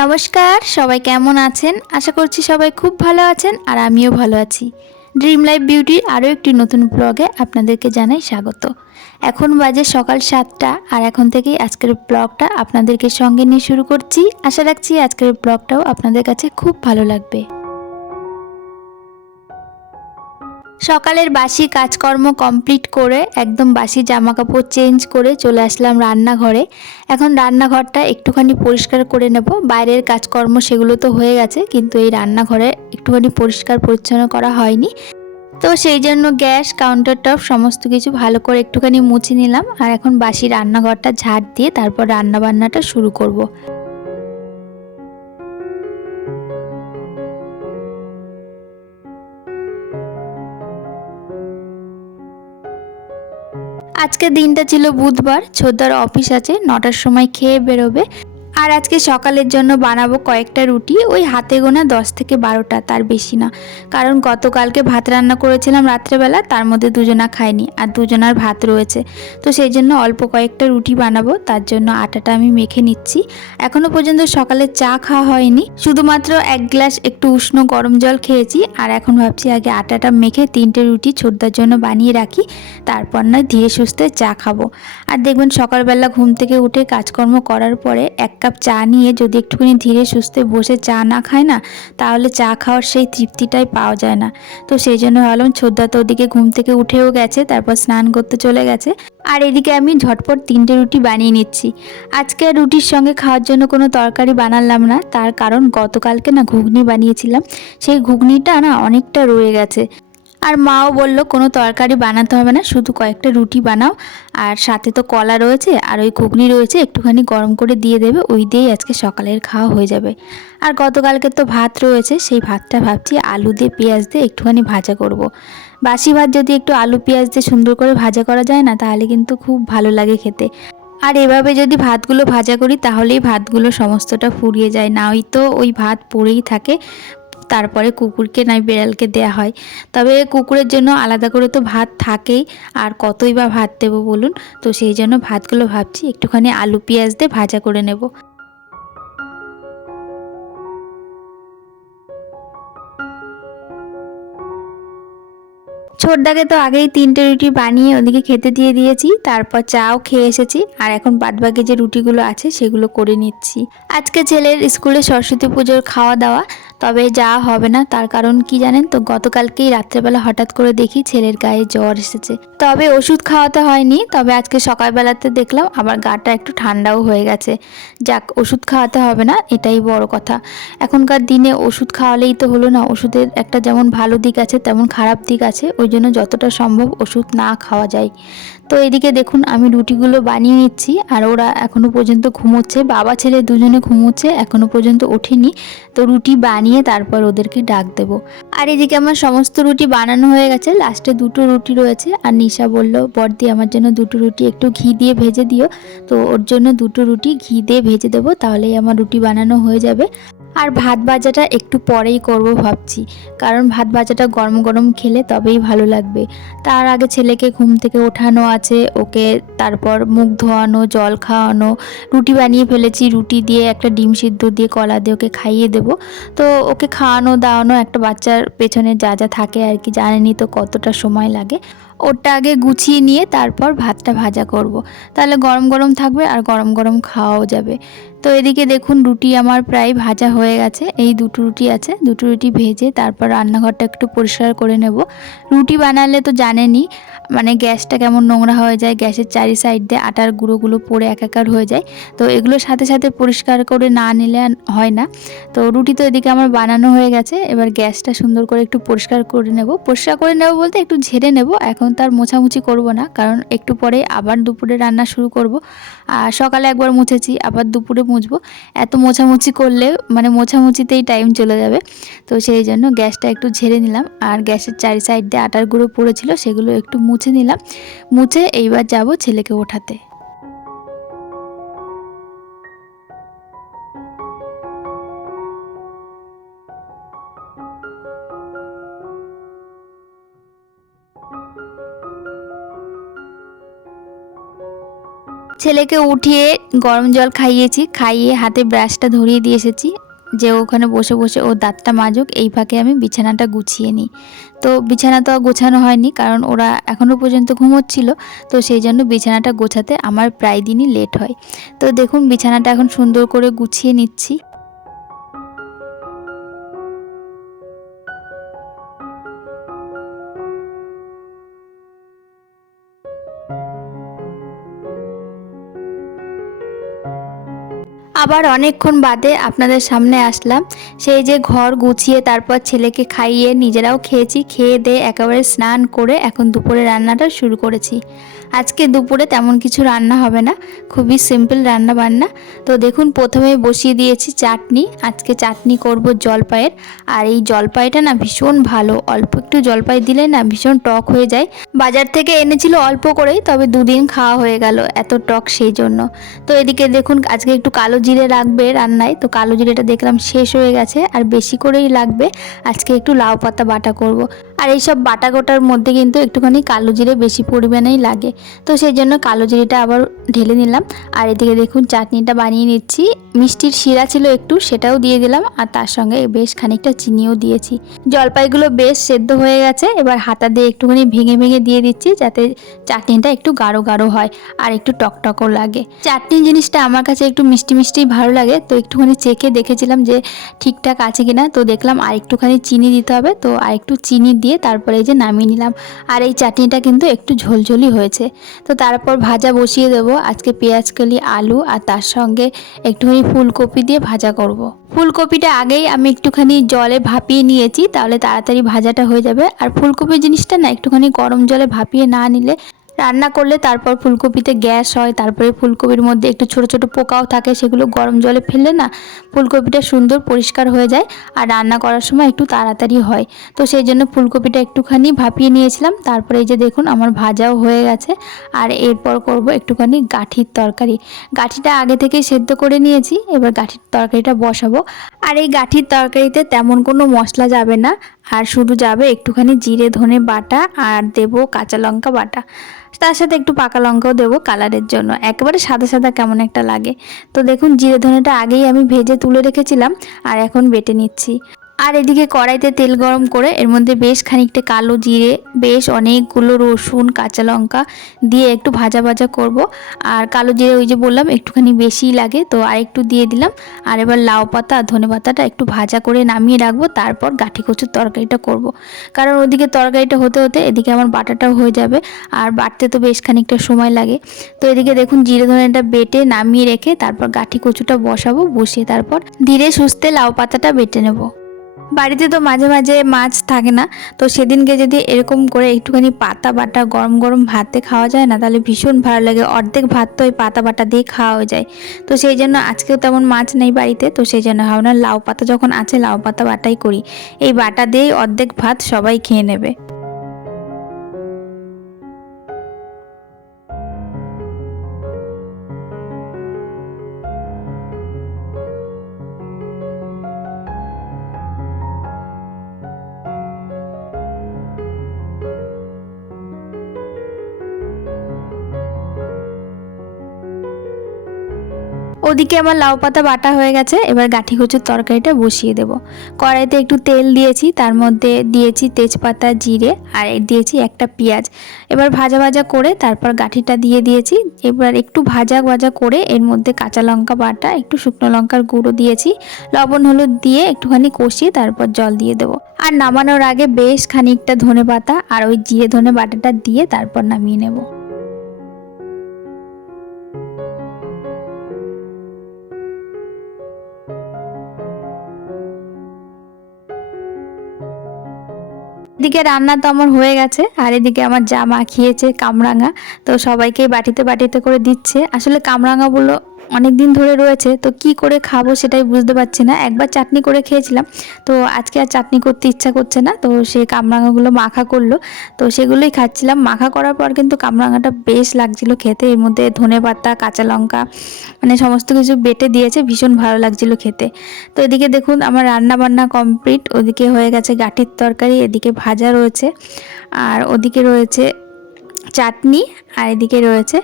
নমস্কার, সবাই কেমন আছেন? আশা করছি সবাই খুব ভালো আছেন আর আমিও ভালো আছি। ড্রিম লাইফ বিউটির আরও একটি নতুন ব্লগে আপনাদেরকে জানাই স্বাগত। এখন বাজে সকাল 7টা আর এখন থেকেই আজকের ব্লগটা আপনাদেরকে সঙ্গে নিয়ে শুরু করছি। আশা রাখছি আজকের ব্লগটাও আপনাদের কাছে খুব ভালো লাগবে। সকালের বাসি কাজকর্ম কমপ্লিট করে একদম বাসি জামাকাপড় চেঞ্জ করে চলে আসলাম রান্নাঘরে। এখন রান্নাঘরটা একটুখানি পরিষ্কার করে নেব। বাইরের কাজকর্ম সেগুলো তো হয়ে গেছে, কিন্তু এই রান্নাঘরে একটুখানি পরিষ্কার পরিচ্ছন্ন করা হয়নি। তো সেই জন্য গ্যাস, কাউন্টার টপ সমস্ত কিছু ভালো করে একটুখানি মুছে নিলাম। আর এখন বাসি রান্নাঘরটা ঝাড় দিয়ে তারপর রান্নাবান্নাটা শুরু করব। আজকে দিনটা ছিল বুধবার, ছোটদার অফিস আছে, 9টার সময় খেয়ে বেরোবে। আর আজকে সকালের জন্য বানাবো কয়েকটা রুটি, ওই হাতে গোনা 10 থেকে 12টা, তার বেশি না। কারণ গতকালকে ভাত রান্না করেছিলাম রাত্রেবেলা, তার মধ্যে দুজনা খায়নি আর দুজনার ভাত রয়েছে। তো সেই জন্য অল্প কয়েকটা রুটি বানাবো, তার জন্য আটাটা আমি মেখে নিচ্ছি। এখনও পর্যন্ত সকালে চা খাওয়া হয়নি, শুধুমাত্র 1 গ্লাস একটু উষ্ণ গরম জল খেয়েছি। আর এখন ভাবছি আগে আটাটা মেখে 3টে রুটি ছোটদার জন্য বানিয়ে রাখি, তারপর না ধীরে সুস্থে চা খাবো। আর দেখবেন সকালবেলা ঘুম থেকে উঠে কাজকর্ম করার পরে 1 কাপ চা নিয়ে যদি একটুখানি ধীরে সুস্থে বসে চা না খায় না, তাহলে চা খাওয়ার সেই তৃপ্তিটাই পাওয়া যায় না। তো সেই জন্য ভাবলাম, ছোটদা তো ওদিকে ঘুম থেকে উঠেও গেছে, তারপর স্নান করতে চলে গেছে। আর এদিকে আমি ঝটপট 3টে রুটি বানিয়ে নিচ্ছি। আজকে রুটির সঙ্গে খাওয়ার জন্য কোনো তরকারি বানালাম না, তার কারণ গতকালকে না ঘুগনি বানিয়েছিলাম, সেই ঘুগনিটা না অনেকটা রয়ে গেছে। আর মাও বলল কোনো তরকারি বানাতে হবে না, শুধু কয়েকটা রুটি বানাও। আর সাথে তো কলা রয়েছে আর ওই ঘুগনি রয়েছে, একটুখানি গরম করে দিয়ে দেবে, ওই দিয়েই আজকে সকালের খাওয়া হয়ে যাবে। আর গতকালকে তো ভাত রয়েছে, সেই ভাতটা ভাবছি আলু দিয়ে পেঁয়াজ দিয়ে একটুখানি ভাজা করব। বাসি ভাত যদি একটু আলু পেঁয়াজ দিয়ে সুন্দর করে ভাজা করা যায় না, তাহলে কিন্তু খুব ভালো লাগে খেতে। আর এভাবে যদি ভাতগুলো ভাজা করি তাহলেই ভাতগুলো সমস্তটা ফুরিয়ে যায়, না হয়তো ওই ভাত পড়েই থাকে। তারপরে কুকুরকে নাই বিড়ালকে দেয়া হয়, তবে কুকুরের জন্য আলাদা করে তো ভাত থাকেই, আর কতই বা ভাত দেবো বলুন। তো সেই জন্য ভাতগুলো ভাবছি একটুখানি আলু পেঁয়াজ দিয়ে ভাজা করে নেব। ছোটদাকে তো আগেই 3টে রুটি বানিয়ে ওদিকে খেতে দিয়ে দিয়েছি, তারপর চাও খেয়ে এসেছি। আর এখন বাদবাকি যে রুটিগুলো আছে সেগুলো করে নিচ্ছি। আজকে ছেলের স্কুলে সরস্বতী পুজোর খাওয়া দাওয়া, তবে যাওয়া হবে না। তার কারণ কি জানেন তো, গতকালকেই রাত্রেবেলা হঠাৎ করে দেখি ছেলের গায়ে জ্বর এসেছে, তবে ওষুধ খাওয়াতে হয়নি। তবে আজকে সকালবেলাতে দেখলাম আবার গাটা একটু ঠান্ডাও হয়ে গেছে। যাক, ওষুধ খাওয়াতে হবে না, এটাই বড় কথা। এখনকার দিনে ওষুধ খাওয়ালেই তো হলো না, ওষুধের একটা যেমন ভালো দিক আছে তেমন খারাপ দিক আছে, ওই জন্য যতটা সম্ভব ওষুধ না খাওয়া যায়। তো এদিকে দেখুন আমি রুটিগুলো বানিয়ে নিচ্ছি, আর ওরা এখনও পর্যন্ত ঘুমোচ্ছে, বাবা ছেলে দুজনে ঘুমোচ্ছে, এখনও পর্যন্ত ওঠেনি। তো রুটি বানিয়ে তারপর ওদেরকে ডাক দেব। আর এদিকে আমার সমস্ত রুটি বানানো হয়ে গেছে, লাস্টে 2টো রুটি রয়েছে। আর নিশা বলল, বড়দি আমার জন্য 2টো রুটি একটু ঘি দিয়ে ভেজে দিও। তো ওর জন্য 2টো রুটি ঘি দিয়ে ভেজে দেবো, তাহলেই আমার রুটি বানানো হয়ে যাবে। আর ভাত ভাজাটা একটু পরেই করব ভাবছি, কারণ ভাত ভাজাটা গরম গরম খেলে তবেই ভালো লাগবে। তার আগে ছেলেকে ঘুম থেকে ওঠানো আছে, ওকে তারপর মুখ ধোয়ানো, জল খাওয়ানো। রুটি বানিয়ে ফেলেছি, রুটি দিয়ে একটা ডিম সিদ্ধ দিয়ে কলা দিয়ে ওকে খাইয়ে দেবো। তো ওকে খাওয়ানো দাওয়ানো, একটা বাচ্চার পেছনে যা যা থাকে আর কি, জানেনই তো কতটা সময় লাগে। ওটা আগে গুছিয়ে নিয়ে তারপর ভাতটা ভাজা করব, তাহলে গরম গরম থাকবে আর গরম গরম খাওয়াও যাবে। তো এদিকে দেখুন রুটি আমার প্রায় ভাজা হয়ে গেছে, এই 2টো রুটি আছে, 2টো রুটি ভেজে তারপর রান্নাঘরটা একটু পরিষ্কার করে নেব। রুটি বানালে তো জানেনই, মানে গ্যাসটা কেমন নোংরা হয়ে যায়, গ্যাসের চারি সাইড দিয়ে আটার গুঁড়োগুলো পড়ে একাকার হয়ে যায়। তো এগুলোর সাথে সাথে পরিষ্কার করে না নিলে হয় না। তো রুটি তো এদিকে আমার বানানো হয়ে গেছে, এবার গ্যাসটা সুন্দর করে একটু পরিষ্কার করে নেব। পরিষ্কার করে নেব বলতে একটু ঝেড়ে নেব, এখন তার মোছামুছি করব না, কারণ একটু পরে আবার দুপুরে রান্না শুরু করব। আর সকালে একবার মুছেছি, আবার দুপুরে মুছবো। এত মোছামুছি করলে মানে মোছামুছিতেই টাইম চলে যাবে। তো সেই জন্য গ্যাসটা একটু ঝেড়ে নিলাম, আর গ্যাসের চারি সাইড দিয়ে আটার গুঁড়ো পড়েছিল সেগুলো একটু মুছে নিলাম। মুছে এইবার যাব ছেলেকে ওঠাতে। ছেলেকে উঠিয়ে গরম জল খাইয়েছি, খাইয়ে হাতে ব্রাশটা ধরিয়ে দিয়ে এসেছি যে ওখানে বসে বসে ও দাঁতটা মাজুক, এই ফাঁকে আমি বিছানাটা গুছিয়ে নিই। তো বিছানা তো গোছানো হয়নি, কারণ ওরা এখনও পর্যন্ত ঘুমোচ্ছিল, তো সেই জন্য বিছানাটা গোছাতে আমার প্রায় দিনই লেট হয়। তো দেখুন বিছানাটা এখন সুন্দর করে গুছিয়ে নিচ্ছি। আবার অনেকক্ষণ বাদে আপনাদের সামনে আসলাম। সেই যে ঘর গুছিয়ে তারপর ছেলেকে খাইয়ে নিজেরাও খেয়েছি, খেয়ে দিয়ে একেবারে স্নান করে এখন দুপুরে রান্নাটা শুরু করেছি। আজকে দুপুরে তেমন কিছু রান্না হবে না, খুবই সিম্পল রান্না বান্না। তো দেখুন প্রথমে বসিয়ে দিয়েছি চাটনি। আজকে চাটনি করব জলপাইয়ের। আর এই জলপাইটা না ভীষণ ভালো, অল্প একটু জলপাই দিলে না ভীষণ টক হয়ে যায়। বাজার থেকে এনেছিল অল্প করেই, তবে দুদিন খাওয়া হয়ে গেল, এত টক সেই জন্য। তো এদিকে দেখুন আজকে একটু কালো জিরে লাগবে রান্নায়, তো কালো জিরেটা দেখলাম শেষ হয়ে গেছে, আর বেশি করেই লাগবে। আজকে একটু লাউ পাতা বাটা করব। আর এইসব বাটা গোটার মধ্যে কিন্তু একটুখানি কালো জিরে বেশি পরিমাণেই লাগে, তো সেই জন্য কালো জিরেটা আবার ঢেলে নিলাম। আর এদিকে দেখুন চাটনিটা বানিয়ে নিচ্ছি। মিষ্টির শিরা ছিল একটু, সেটাও দিয়ে দিলাম, আর তার সঙ্গে বেশ খানিকটা চিনিও দিয়েছি। জলপাইগুলো বেশ সেদ্ধ হয়ে গেছে, এবার হাতা দিয়ে একটুখানি ভেঙে ভেঙে দিয়ে দিচ্ছি, যাতে চাটনিটা একটু গাঢ় গাঢ় হয় আর একটু টকটকও লাগে। চাটনি জিনিসটা আমার কাছে একটু মিষ্টি মিষ্টিই ভালো লাগে, তো একটুখানি চেখে দেখেছিলাম যে ঠিকঠাক আছে কিনা, তো দেখলাম আর একটুখানি চিনি দিতে হবে, তো আর একটু চিনি দিয়ে তারপরে এই যে নামিয়ে নিলাম। আর এই চাটনিটা কিন্তু একটু ঝোলঝোলি হয়েছে। তো তারপর ভাজা বসিয়ে দেবো, আজকে পেঁয়াজকলি আলু আর তার সঙ্গে একটুখানি ফুলকপি দিয়ে ভাজা করব। ফুলকপিটা আগেই আমি একটুখানি জলে ভাপিয়ে নিয়েছি, তাহলে তাড়াতাড়ি ভাজাটা হয়ে যাবে। আর ফুলকপি জিনিসটা না একটুখানি গরম জলে ভাপিয়ে না নিলে রান্না করলে তারপর ফুলকপিতে গ্যাস হয়, তারপরে ফুলকপির মধ্যে একটু ছোট ছোট পোকাও থাকে, সেগুলো গরম জলে ফেললে না ফুলকপিটা সুন্দর পরিষ্কার হয়ে যায়, আর রান্না করার সময় একটু তাড়াতাড়ি হয়। তো সেই জন্য ফুলকপিটা একটুখানি ভাপিয়ে নিয়েছিলাম। তারপরে এই যে দেখুন আমার ভাজাও হয়ে গেছে। আর এরপর করব একটুখানি গাঠির তরকারি। গাঠিটা আগে থেকে সেদ্ধ করে নিয়েছি, এবার গাঠির তরকারিটা বসাবো। আর এই গাঠির তরকারিতে তেমন কোনো মশলা যাবে না, আর শুধু যাবে একটুখানি জিরে ধনে বাটা, আর দেবো কাঁচা লঙ্কা বাটা, তার সাথে একটু পাকা লঙ্কাও দেবো কালারের জন্য, একেবারে সাদা সাদা কেমন একটা লাগে। তো দেখুন জিরে ধনেটা আগেই আমি ভেজে তুলে রেখেছিলাম, আর এখন বেটে নিচ্ছি। আর এদিকে কড়াইতে তেল গরম করে এর মধ্যে বেশ খানিকটা কালো জিরে, বেশ অনেকগুলো রসুন কাঁচা লঙ্কা দিয়ে একটু ভাজা ভাজা করব। আর কালো জিরে ওই যে বললাম একটুখানি বেশিই লাগে, তো আর একটু দিয়ে দিলাম। আর এবার লাউ পাতা আর ধনে পাতাটা একটু ভাজা করে নামিয়ে রাখবো, তারপর গাঠি কচুর তরকারিটা করব। কারণ ওদিকে তরকারিটা হতে হতে এদিকে আমার বাটাটাও হয়ে যাবে, আর বাটতে তো বেশ খানিকটা সময় লাগে। তো এদিকে দেখুন জিরে ধনেটা বেটে নামিয়ে রেখে তারপর গাঠি কচুটা বসাবো, বসিয়ে তারপর ধীরে সুস্থে লাউ পাতাটা বেটে নেব। বাড়িতে তো মাঝে মাঝে মাছ থাকে না, তো সেদিনকে যদি এরকম করে একটুখানি পাতা বাটা গরম গরম ভাতে খাওয়া যায় না, তাহলে ভীষণ ভালো লাগে। অর্ধেক ভাত তো ওই পাতা বাটা দিয়ে খাওয়া হয়ে যায়। তো সেই জন্য আজকেও তেমন মাছ নেই বাড়িতে, তো সেই জন্য ভাবলাম লাউ পাতা যখন আছে লাউ পাতা বাটাই করি, এই বাটা দিয়েই অর্ধেক ভাত সবাই খেয়ে নেবে। ওদিকে আমার লাউ পাতা বাটা হয়ে গেছে, এবার গাঠি কচুর তরকারিটা বসিয়ে দেব। কড়াইতে একটু তেল দিয়েছি, তার মধ্যে দিয়েছি তেজপাতা জিরে, আর দিয়েছি একটা পেঁয়াজ। এবার ভাজা ভাজা করে তারপর গাঠিটা দিয়ে দিয়েছি। এবার একটু ভাজা ভাজা করে এর মধ্যে কাঁচা লঙ্কা বাটা, একটু শুকনো লঙ্কার গুঁড়ো দিয়েছি, লবণ হলুদ দিয়ে একটুখানি কষিয়ে তারপর জল দিয়ে দেবো। আর নামানোর আগে বেশ খানিকটা ধনে পাতা আর ওই জিরে ধনে বাটাটা দিয়ে তারপর নামিয়ে নেব। এদিকে রান্না তো আমার হয়ে গেছে, আর এদিকে আমার জামা খেয়েছে কামরাঙা, তো সবাইকে বাটিতে বাটিতে করে দিচ্ছে। আসলে কামরাঙাগুলো অনেক দিন ধরে রয়েছে, তো কি করে খাবো সেটাই বুঝতে পারছি না। একবার চাটনি করে খেয়েছিলাম, তো আজকে আর চাটনি করতে ইচ্ছা করছে না, তো সে কামরাঙাগুলো মাখা করলো, তো সেগুলোই খাচ্ছিলাম। মাখা করার পর কিন্তু কামরাঙাটা বেশ লাগছিল খেতে, এর মধ্যে ধনে পাতা কাঁচা লঙ্কা মানে সমস্ত কিছু বেটে দিয়েছে, ভীষণ ভালো লাগছিল খেতে। তো এদিকে দেখুন আমার রান্না বান্না কমপ্লিট, ওদিকে হয়ে গেছে গাঠির তরকারি, এদিকে ভাজা রয়েছে, আর ওদিকে রয়েছে চাটনি, আর এদিকে রয়েছে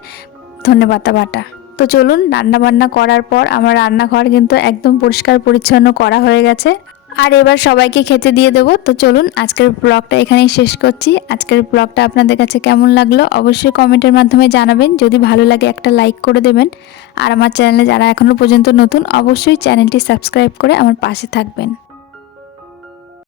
ধনেপাতা বাটা। তো চলুন, রান্নাবান্না করার পর আমার রান্নাঘর কিন্তু একদম পরিষ্কার পরিচ্ছন্ন করা হয়ে গেছে। আর এবার সবাইকে খেতে দিয়ে দেবো। তো চলুন, আজকের ব্লগটা এখানেই শেষ করছি। আজকের ব্লগটা আপনাদের কাছে কেমন লাগলো অবশ্যই কমেন্টের মাধ্যমে জানাবেন। যদি ভালো লাগে একটা লাইক করে দেবেন। আর আমার চ্যানেলে যারা এখনও পর্যন্ত নতুন, অবশ্যই চ্যানেলটি সাবস্ক্রাইব করে আমার পাশে থাকবেন।